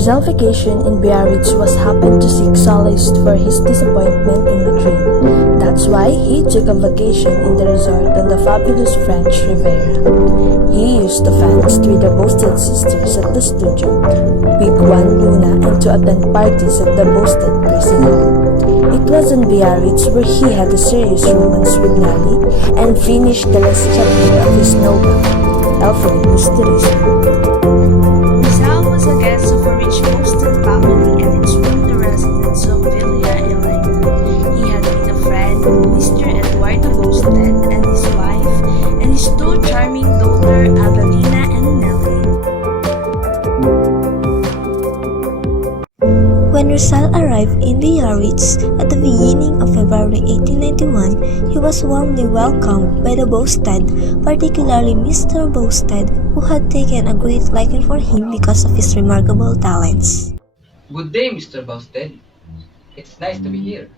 Rizal vacation in Biarritz was happened to seek solace for his disappointment in Madrid. That's why he took a vacation in the resort on the fabulous French Riviera. He used to fans with the Bousted sisters at the studio, pick one Luna, and to attend parties at the Bousted dressing room. It was in Biarritz where he had a serious romance with Nelly and finished the last chapter of his novel, Elfin Bousted. Rizal was a guest of a rich Bousted family and its winter residence of Villa Elena. He had made a friend, Mr. Eduardo Bousted, and his wife, and his two charming daughters, Avelina and Nelly. When Rizal arrived in Biarritz at the beginning of February 1891, he was warmly welcomed by the Bousted, particularly Mr. Bousted, who had taken a great liking for him because of his remarkable talents. Good day, Mr. Bousted. It's nice to be here.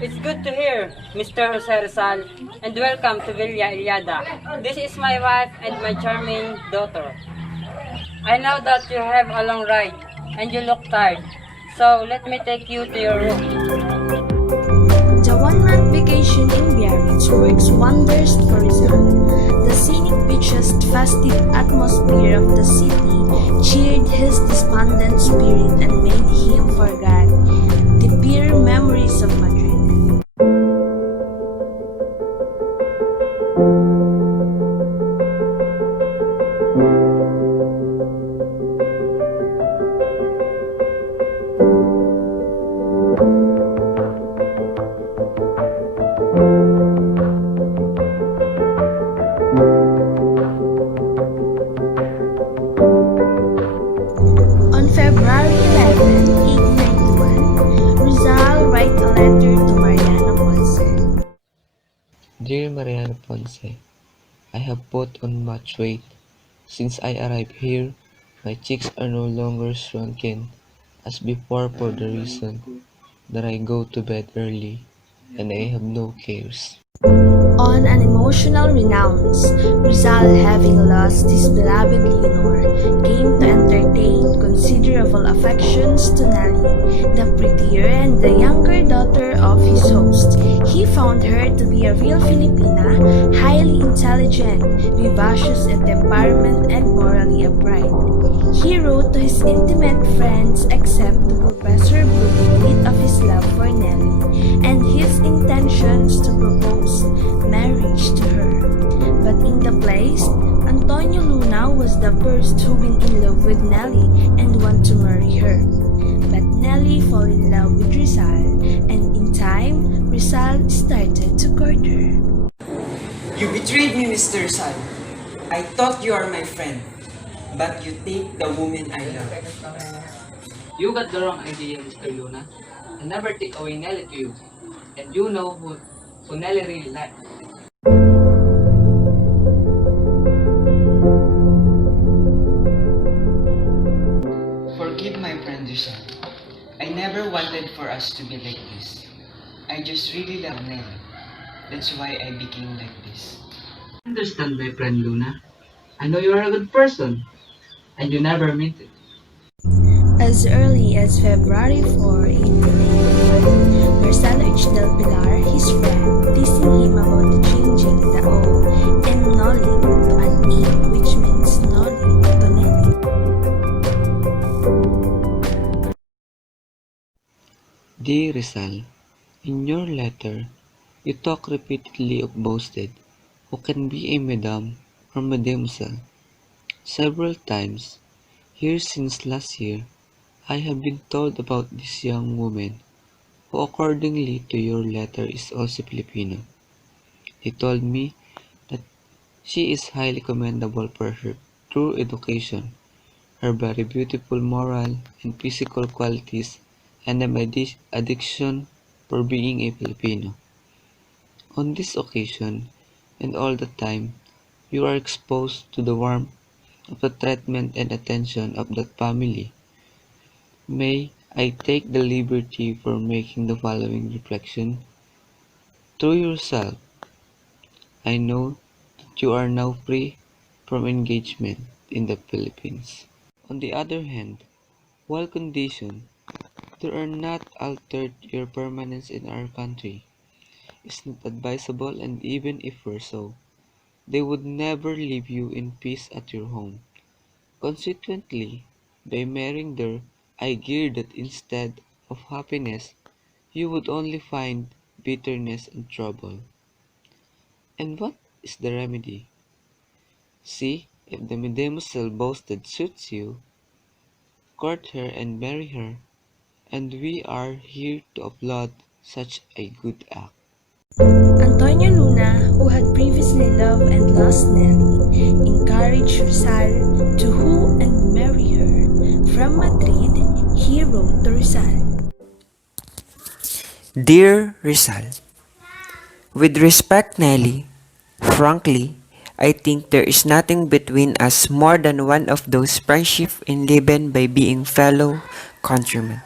It's good to hear, Mr. Jose Rizal, and welcome to Villa Iliada. This is my wife and my charming daughter. I know that you have a long ride, and you look tired, so let me take you to your room. The one-month vacation in Biarritz works wonders for Rizal. The scenic beaches, festive atmosphere of the city cheered his despondent spirit and made him forget the bitter memories of Madrid. On February 11, 1891, Rizal wrote a letter to Mariana Ponce. Dear Mariana Ponce, I have put on much weight. Since I arrived here, my cheeks are no longer shrunken as before for the reason that I go to bed early and I have no cares. On an emotional renounce, Rizal, having lost his beloved Leonor, came to entertain considerable affections to Nelly, the prettier and the younger daughter of his host. He found her to be a real Filipina, highly intelligent, vivacious in temperament and morally upright. He wrote to his intimate friends except to Professor Bloomfield of his love for Nelly and his intentions to propose marriage to her. But in the place, Antonio Luna was the first who been in love with Nelly and want to marry her. But Nelly fell in love with Rizal, and in time, Rizal started to court her. You betrayed me, Mr. Rizal. I thought you are my friend, but you take the woman I love. You got the wrong idea, Mr. Luna. I never take away Nelly to you. And you know who Nelly really likes. Forgive my friend Rizal. I never wanted for us to be like this. I just really love Nelly. That's why I became like this. Understand, my friend Luna. I know you are a good person, and you never meant it. As early as February 4, 1891, Marcelo H. del Pilar, his friend, teasing him about the changing the O and Nolly to an E, which means Nolly to Nelly. Dear Rizal, in your letter, you talk repeatedly of Bousted, who can be a madam or mademoiselle. Several times, here since last year, I have been told about this young woman, who accordingly to your letter is also Filipino. He told me that she is highly commendable for her true education, her very beautiful moral and physical qualities, and an addiction for being a Filipino. On this occasion, and all the time, you are exposed to the warmth of the treatment and attention of that family. May I take the liberty for making the following reflection? To yourself, I know that you are now free from engagement in the Philippines. On the other hand, while conditioned, they are not altered your permanence in our country. It's not advisable, and even if were so, they would never leave you in peace at your home. Consequently, by marrying there, I gear that instead of happiness, you would only find bitterness and trouble. And what is the remedy? See if the Medemoiselle Boasted suits you, court her and marry her, and we are here to applaud such a good act. Antonio Luna, who had previously loved and lost Nelly, encouraged Rizal to woo and marry her. From Madrid, he wrote to Rizal. Dear Rizal, with respect, Nelly, frankly, I think there is nothing between us more than one of those friendships enlivened by being fellow countrymen.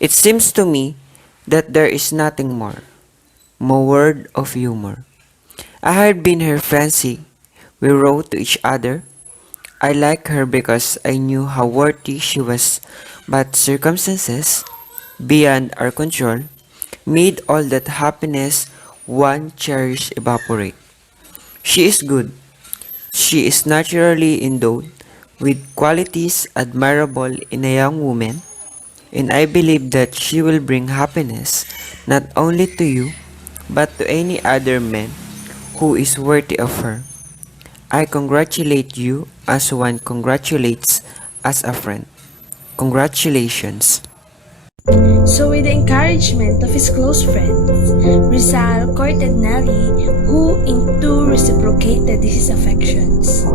It seems to me that there is nothing more. More word of humor. I had been her fancy. We wrote to each other. I liked her because I knew how worthy she was, but circumstances, beyond our control, made all that happiness one cherished evaporate. She is good. She is naturally endowed with qualities admirable in a young woman, and I believe that she will bring happiness not only to you, but to any other man who is worthy of her. I congratulate you as one congratulates as a friend. Congratulations. So, with the encouragement of his close friends, Rizal courted Nelly, who in turn reciprocated his affections.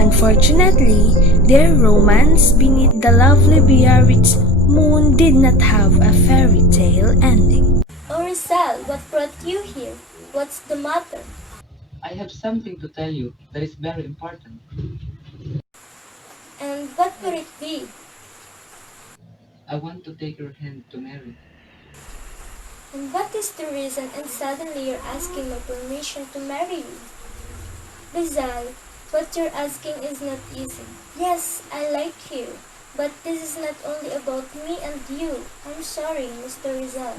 Unfortunately, their romance beneath the lovely Biarritz moon did not have a fairy tale ending. Oh, Rizal, what brought you here? What's the matter? I have something to tell you that is very important. And what could it be? I want to take your hand to marry. And what is the reason and suddenly you're asking my permission to marry you? Rizal, what you're asking is not easy. Yes, I like you. But this is not only about me and you. I'm sorry, Mr. Rizal.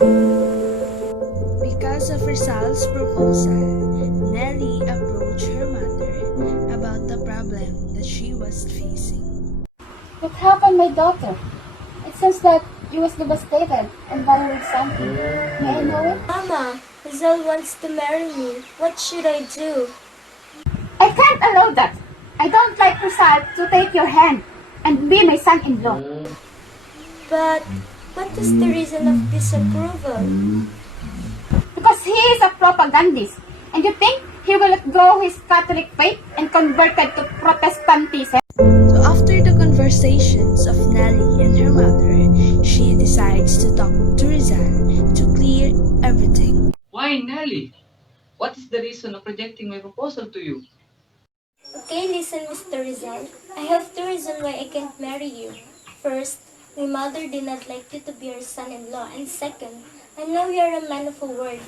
Because of Rizal's proposal, Nelly approached her mother about the problem that she was facing. What happened, my daughter? It seems that you was devastated and bothered with something. May I know it? Mama, Rizal wants to marry me. What should I do? I can't allow that. I don't like Rizal to take your hand and be my son-in-law. But what is the reason of disapproval? Because he is a propagandist. And you think he will let go his Catholic faith and converted to Protestantism? So after the conversations of Nelly and her mother, she decides to talk to Rizal to clear everything. Why, Nelly? What is the reason of rejecting my proposal to you? Okay, listen, Mr. Rizal. I have two reasons why I can't marry you. First, my mother did not like you to be her son-in-law. And second, I know you are a man of a word.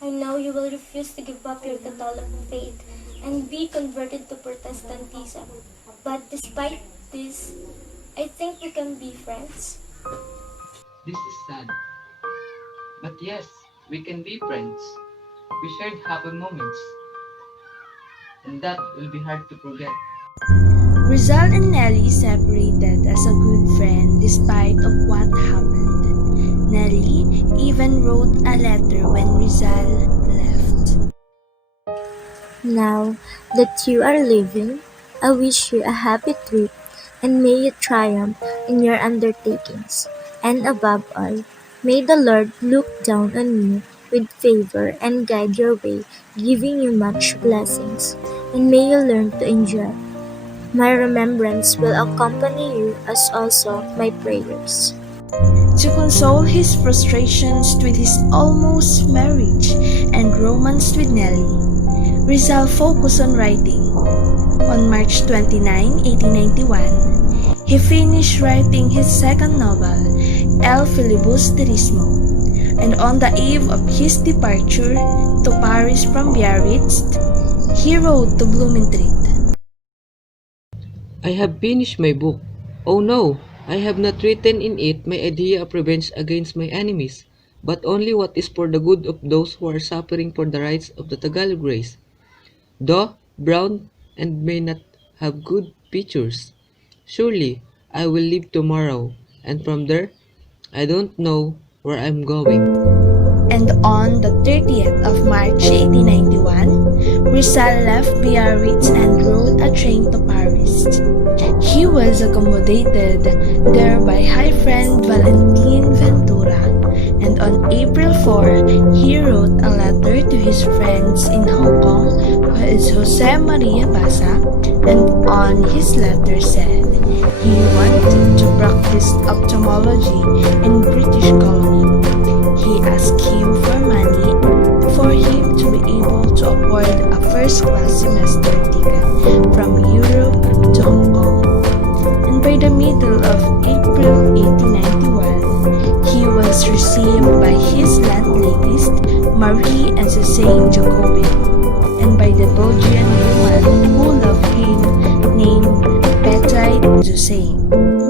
I know you will refuse to give up your Catholic faith and be converted to Protestantism. But despite this, I think we can be friends. This is sad. But yes, we can be friends. We shared happy moments. And that will be hard to forget. Rizal and Nelly separated as a good friend despite of what happened. Nelly even wrote a letter when Rizal left. Now that you are leaving, I wish you a happy trip and may you triumph in your undertakings. And above all, may the Lord look down on you with favor and guide your way, giving you much blessings. And may you learn to enjoy. My remembrance will accompany you as also my prayers. To console his frustrations with his almost marriage and romance with Nelly, Rizal focused on writing. On March 29, 1891, he finished writing his second novel, El Filibusterismo, and on the eve of his departure to Paris from Biarritz, he wrote to Blumentritt. I have finished my book. Oh no, I have not written in it my idea of revenge against my enemies, but only what is for the good of those who are suffering for the rights of the Tagalog race. Though brown and may not have good features. Surely I will leave tomorrow, and from there I don't know where I'm going. And on the 30th of March 1891, Rizal left Biarritz and rode a train to Paris. He was accommodated there by high friend Valentin Ventura, and on April 4, he wrote a letter to his friends in Hong Kong, who is Jose Maria Basa, and on his letter said he wanted to practice ophthalmology in British colony. He asked him for money for him to be able to afford a first-class semester ticket from Europe to Hong Kong. And by the middle of April 1891, he was received by his landladies, Marie and Cécile Jacobin, and by the Belgian woman who loved him, named Betty Toussaint.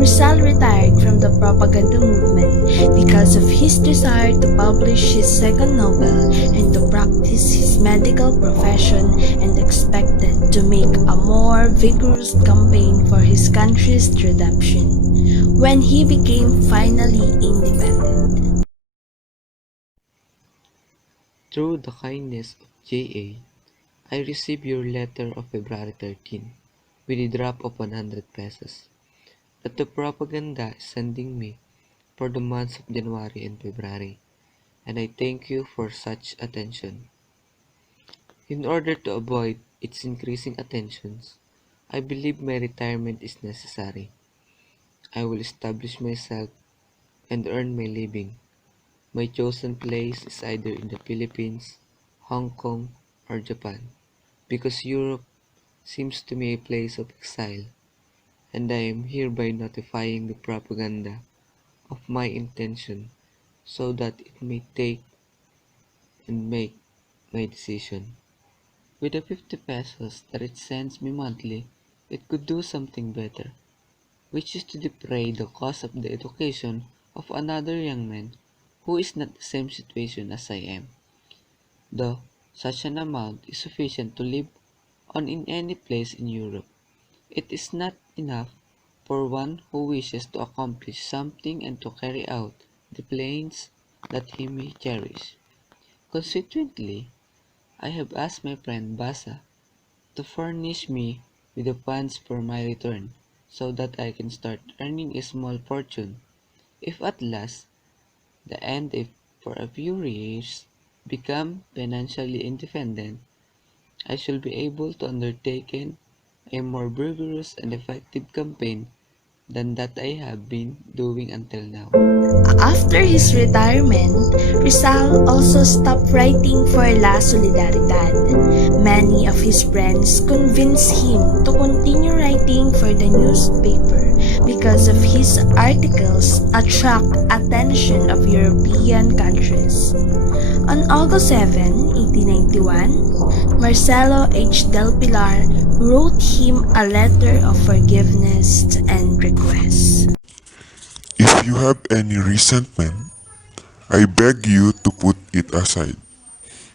Rizal retired from the propaganda movement because of his desire to publish his second novel and to practice his medical profession, and expected to make a more vigorous campaign for his country's redemption when he became finally independent. Through the kindness of J.A., I received your letter of February 13 with a drop of 100 pesos that the propaganda is sending me for the months of January and February, and I thank you for such attention. In order to avoid its increasing attentions, I believe my retirement is necessary. I will establish myself and earn my living. My chosen place is either in the Philippines, Hong Kong, or Japan, because Europe seems to me a place of exile, and I am hereby notifying the propaganda of my intention so that it may take and make my decision. With the 50 pesos that it sends me monthly, it could do something better, which is to defray the cost of the education of another young man who is not the same situation as I am, though such an amount is sufficient to live on in any place in Europe. It is not enough for one who wishes to accomplish something and to carry out the plans that he may cherish. Consequently, I have asked my friend Basa to furnish me with the funds for my return so that I can start earning a small fortune. If at last the end if for a few years become financially independent, I shall be able to undertake a more vigorous and effective campaign than that I have been doing until now. After his retirement, Rizal also stopped writing for La Solidaridad. Many of his friends convinced him to continue writing for the newspaper because of his articles attract attention of European countries. On August 7, 1891, Marcelo H. Del Pilar wrote him a letter of forgiveness and request. If you have any resentment, I beg you to put it aside.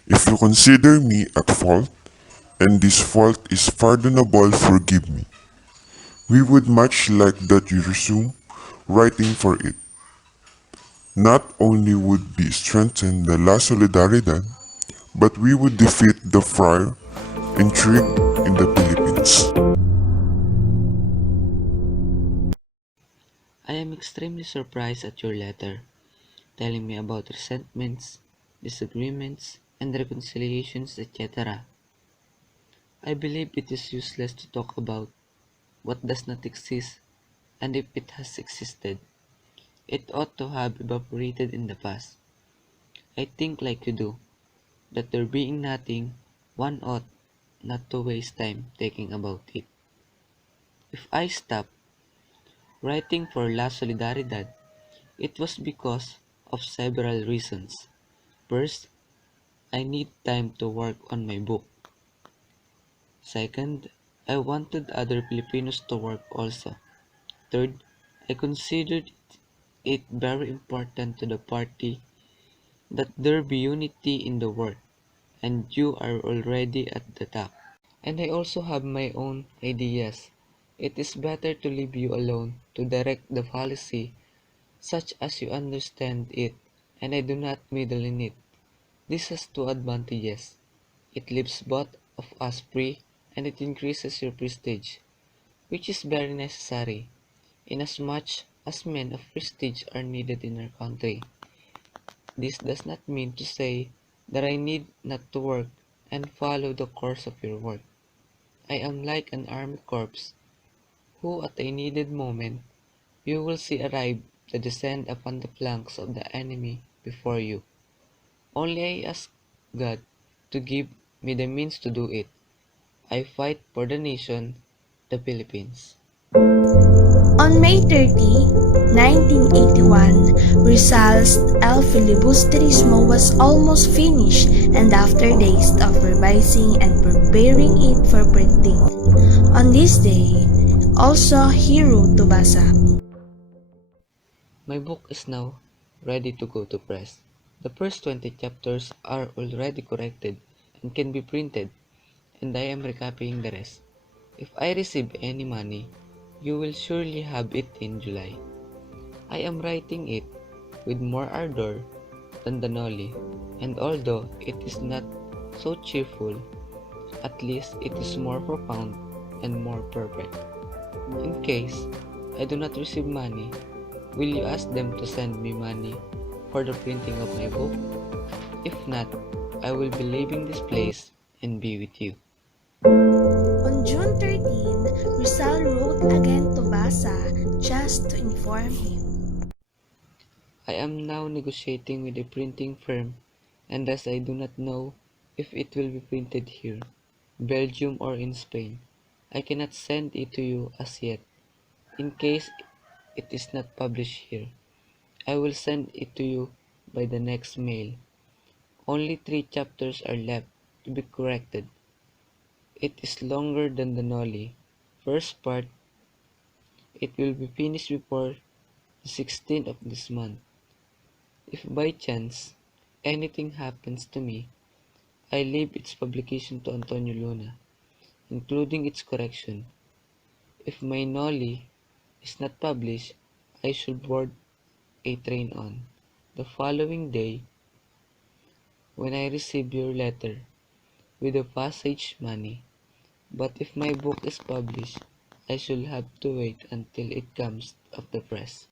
If you consider me at fault, and this fault is pardonable, forgive me. We would much like that you resume writing for it. Not only would we strengthen the La Solidaridad, but we would defeat the friar intrigue in the Philippines. I am extremely surprised at your letter, telling me about resentments, disagreements, and reconciliations, etc. I believe it is useless to talk about what does not exist, and if it has existed, it ought to have evaporated in the past. I think like you do, that there being nothing, one ought not to waste time thinking about it. If I stopped writing for La Solidaridad, it was because of several reasons. First, I need time to work on my book. Second, I wanted other Filipinos to work also. Third, I considered it very important to the party that there be unity in the work, and you are already at the top. And I also have my own ideas. It is better to leave you alone to direct the policy such as you understand it, and I do not meddle in it. This has two advantages. It leaves both of us free, and it increases your prestige, which is very necessary, inasmuch as men of prestige are needed in our country. This does not mean to say that I need not to work and follow the course of your work. I am like an army corps, who at a needed moment you will see arrive to descend upon the flanks of the enemy before you. Only I ask God to give me the means to do it. I fight for the nation, the Philippines. On May 30, 1981, Rizal's El Filibusterismo was almost finished, and after days of revising and preparing it for printing, on this day, also he wrote to Basa. My book is now ready to go to press. The first 20 chapters are already corrected and can be printed, and I am recopying the rest. If I receive any money, you will surely have it in July. I am writing it with more ardor than the Noli, and although it is not so cheerful, at least it is more profound and more perfect. In case I do not receive money, will you ask them to send me money for the printing of my book? If not, I will be leaving this place and be with you. On June 13, Rizal wrote again to Basa just to inform him. I am now negotiating with a printing firm, and as I do not know if it will be printed here, Belgium or in Spain, I cannot send it to you as yet. In case it is not published here, I will send it to you by the next mail. Only 3 chapters are left to be corrected. It is longer than the Noli. First part, it will be finished before the 16th of this month. If by chance anything happens to me, I leave its publication to Antonio Luna, including its correction. If my Noli is not published, I should board a train on the following day when I receive your letter with the passage money. But if my book is published, I shall have to wait until it comes off the press.